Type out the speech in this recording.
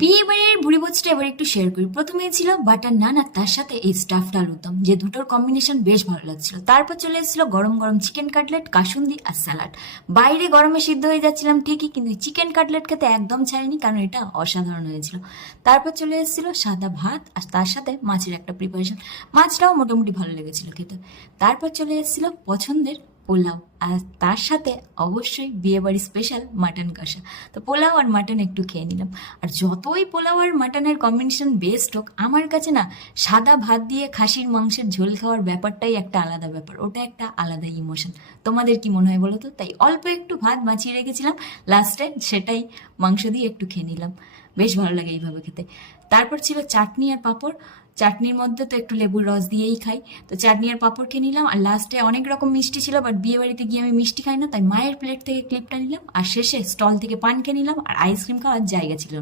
বিয়ে বাড়ির ভুড়িভোজটা এবার একটু শেয়ার করি। প্রথমেই ছিল বাটার নান আর তার সাথে এই স্টাফড আলুর দম, যে দুটোর কম্বিনেশন বেশ ভালো লাগছিল। তারপর চলে এসেছিল গরম গরম চিকেন কাটলেট, কাসুন্দি আর স্যালাড। বাইরে গরমে সিদ্ধ হয়ে যাচ্ছিলাম ঠিকই, কিন্তু চিকেন কাটলেট খেতে একদম ছাড়িনি, কারণ এটা অসাধারণ হয়েছিল। তারপর চলে এসেছিল সাদা ভাত আর তার সাথে মাছের একটা প্রিপারেশন। মাছটাও মোটামুটি ভালো লেগেছিল খেতে। তারপর চলে এসেছিল পছন্দের পোলাও, আর তার সাথে অবশ্যই বিয়েবাড়ি স্পেশাল মাটন কষা। তো পোলাও আর মাটন একটু খেয়ে নিলাম। আর যতই পোলাও আর মাটনের কম্বিনেশন বেস্ট হোক, আমার কাছে না সাদা ভাত দিয়ে খাসির মাংসের ঝোল খাওয়ার ব্যাপারটাই একটা আলাদা ব্যাপার, ওটা একটা আলাদা ইমোশন। তোমাদের কি মনে হয় বলো তো? তাই অল্প একটু ভাত বাঁচিয়ে রেখেছিলাম, লাস্টে সেটাই মাংস দিয়ে একটু খেয়ে নিলাম। বেশ ভালো লাগে এইভাবে খেতে। তারপর ছিল চাটনি আর পাঁপড়। চাটনির মধ্যে তো একটু লেবুর রস দিয়েই খাই, তো চাটনি আর পাঁপড় খেয়ে নিলাম। আর লাস্টে অনেক রকম মিষ্টি ছিল, বাট বিয়ে বাড়িতে গিয়ে আমি মিষ্টি খাই না, তাই মায়ের প্লেট থেকে ক্লিপটা নিলাম। আর শেষে স্টল থেকে পান খেয়ে নিলাম, আর আইসক্রিম খাওয়ার জায়গা ছিল না।